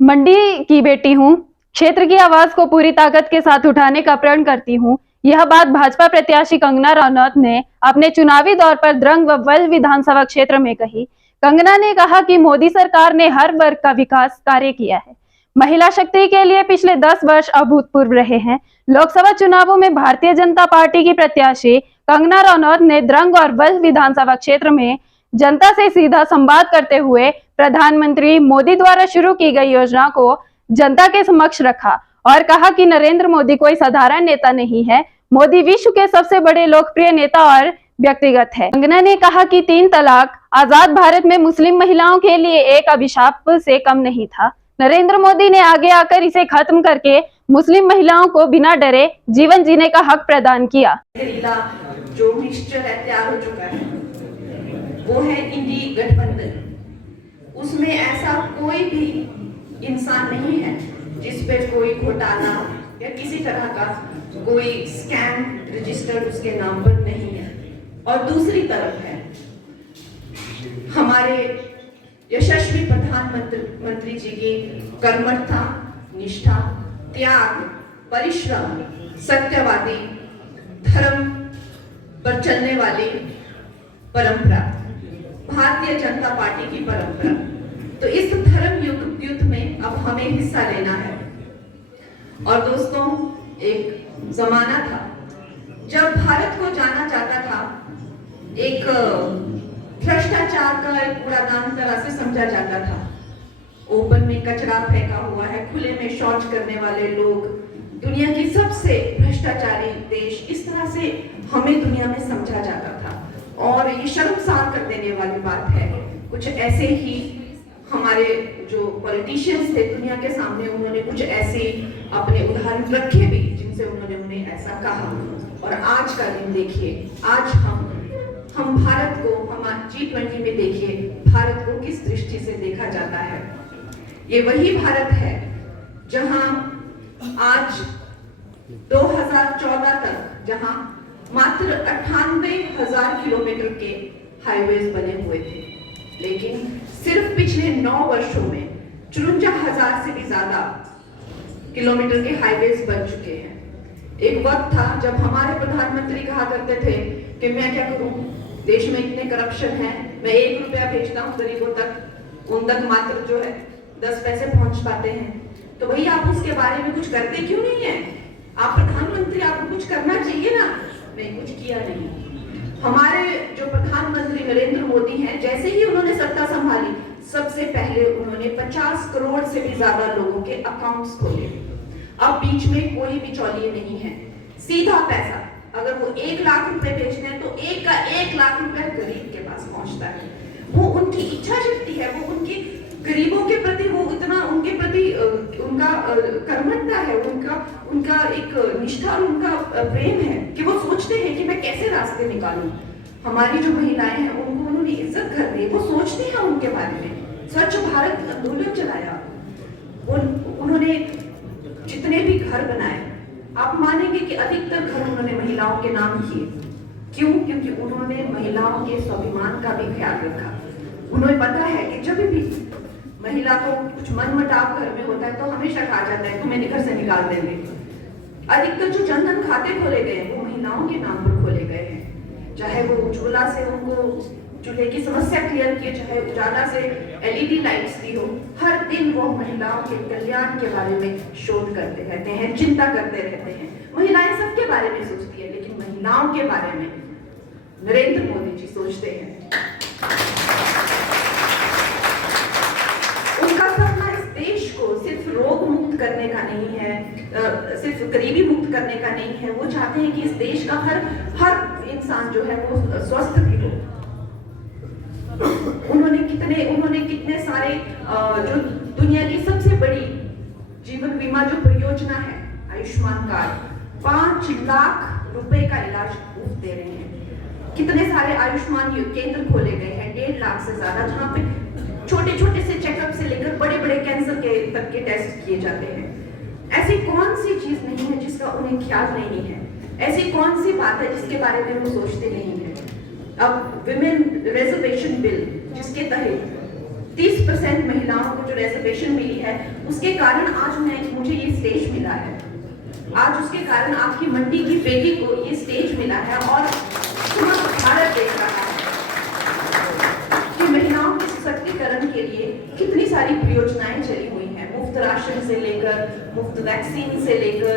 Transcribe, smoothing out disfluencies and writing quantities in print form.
मंडी की बेटी हूँ, क्षेत्र की आवाज को पूरी ताकत के साथ उठाने का प्रण करती हूँ। यह बात भाजपा प्रत्याशी कंगना रनौत ने अपने चुनावी दौर पर द्रंग व वल्ह विधानसभा क्षेत्र में कही। कंगना ने कहा कि मोदी सरकार ने हर वर्ग का विकास कार्य किया है। महिला शक्ति के लिए पिछले 10 वर्ष अभूतपूर्व रहे हैं। लोकसभा चुनावों में भारतीय जनता पार्टी की प्रत्याशी कंगना रनौत ने द्रंग और वल्ह विधानसभा क्षेत्र में जनता से सीधा संवाद करते हुए प्रधानमंत्री मोदी द्वारा शुरू की गई योजना को जनता के समक्ष रखा और कहा कि नरेंद्र मोदी कोई साधारण नेता नहीं है। मोदी विश्व के सबसे बड़े लोकप्रिय नेता और व्यक्तिगत है। कंगना ने कहा कि 3 तलाक आजाद भारत में मुस्लिम महिलाओं के लिए एक अभिशाप से कम नहीं था। नरेंद्र मोदी ने आगे आकर इसे खत्म करके मुस्लिम महिलाओं को बिना डरे जीवन जीने का हक प्रदान किया। जो मिक्सचर है तैयार हो चुका है वो है इंडी गठबंधन। उसमें ऐसा कोई भी इंसान नहीं है जिस पे कोई घोटाला या किसी तरह का कोई स्कैम रजिस्टर्ड उसके नाम पर नहीं है। और दूसरी तरफ है हमारे यशस्वी प्रधानमंत्री जी की कर्मठता, निष्ठा, त्याग, परिश्रम, सत्यवादी, धर्म पर चलने वाली परंपरा, भारतीय जनता पार्टी की परंपरा। तो इस धर्म युद्ध में अब हमें हिस्सा लेना है। और दोस्तों, एक जमाना था जब भारत को जाना जाता था एक भ्रष्टाचार का एक कूड़ादान तरह से समझा जाता था। ओपन में कचरा फेंका हुआ है, खुले में शौच करने वाले लोग, दुनिया की सबसे भ्रष्टाचारी देश, इस तरह से हमें दुनिया में समझा जाता था। और ये शर्मसार कर देने वाली बात है। कुछ ऐसे ही हमारे जो पॉलिटिशियंस थे दुनिया के सामने, उन्होंने कुछ ऐसे अपने उदाहरण रखे भी जिनसे उन्होंने उन्हें ऐसा कहा। और आज का दिन देखिए, आज हम भारत को, हम G20 में देखिए भारत को किस दृष्टि से देखा जाता है। ये वही भारत है जहां आज 2014 तक जहां मात्र 98,000 किलोमीटर के हाईवेज बने हुए थे, लेकिन सिर्फ पिछले 9 वर्षों में 54,000 से भी ज्यादा किलोमीटर के हाईवेज बन चुके हैं। एक वक्त था जब हमारे प्रधानमंत्री कहा करते थे कि मैं क्या करूं, देश में इतने करप्शन है, मैं 1 रुपया भेजता हूं गरीबों तक, उन तक मात्र जो है 10 पैसे पहुंच पाते हैं। तो भैया आप उसके बारे में कुछ करते क्यों नहीं है? आप प्रधानमंत्री, आपको कुछ करना चाहिए ना। नहीं, कुछ किया नहीं। हमारे जो प्रधानमंत्री नरेंद्र मोदी हैं, जैसे ही उन्होंने सत्ता संभाली, सबसे पहले उन्होंने 50 करोड़ से भी ज्यादा लोगों के अकाउंट्स खोले। अब बीच में कोई बिचौलिए नहीं है, सीधा पैसा। अगर वो 1 लाख रुपए भेजते हैं तो 1 का 1 लाख रुपए गरीब के पास पहुंचता है। वो उनकी इच्छा शक्ति है, वो उनकी गरीबों के प्रति, वो इतना उनके प्रति उनका कर्मठता है, उनका एक निष्ठा और उनका प्रेम है कि वो सोचते हैं कि मैं कैसे रास्ते निकालूं। हमारी जो महिलाएं हैं उनको उन्होंने इज्जत कर दी, वो सोचते हैं उनके बारे में। स्वच्छ भारत आंदोलन चलाया, उन्होंने जितने भी घर बनाए, आप मानेंगे कि अधिकतर घर उन्होंने महिलाओं के नाम किए। क्यों? क्योंकि उन्होंने महिलाओं के स्वाभिमान का भी ख्याल रखा। उन्हें पता है कि जब भी महिला को कुछ मनमुटाव घर में होता है तो हमेशा कहा जाता है तुम्हें घर से निकाल देंगे। अधिकतर जो जनधन खाते खोले गए वो महिलाओं के नाम पर खोले गए हैं। चाहे वो उज्ज्वला से उनको चूल्हे की समस्या क्लियर की, चाहे उजाला से LED लाइट्स दी हो, हर दिन वो महिलाओं के कल्याण के बारे में शोध करते रहते हैं, चिंता करते रहते हैं। महिलाएं सबके बारे में सोचती है, लेकिन महिलाओं के बारे में नरेंद्र मोदी जी सोचते हैं। उनका सपना इस देश को सिर्फ रोग मुक्त करने का नहीं है, सिर्फ गरीबी मुक्त करने का नहीं है। वो चाहते हैं कि इस देश का हर इंसान जो है वो स्वस्थ भी हो। उन्होंने कितने सारे जो दुनिया की सबसे बड़ी जीवन बीमा जो परियोजना है आयुष्मान कार्ड, 5 लाख रुपए का इलाज मुफ्त दे रहे हैं। कितने सारे आयुष्मान केंद्र खोले गए हैं, 1.5 लाख से ज्यादा, जहाँ पे छोटे छोटे से चेकअप से लेकर बड़े बड़े कैंसर के तक के टेस्ट किए जाते हैं। ऐसी कौन सी चीज नहीं है जिसका उन्हें ख्याल नहीं है? ऐसी कौन सी बात है जिसके बारे में वो सोचते नहीं है? अब विमेन रिजर्वेशन बिल जिसके तहत 30% महिलाओं को जो रिजर्वेशन मिली है, उसके कारण आज मुझे ये स्टेज मिला है। आज उसके कारण आपकी मंडी की बेटी को ये स्टेज मिला है और समस्त भारत देख रहा है कि महिलाओं के सशक्तिकरण के लिए कितनी सारी योजनाएं चली हुई हैं। मुफ्त राशन से लेकर, मुफ्त वैक्सीन से लेकर,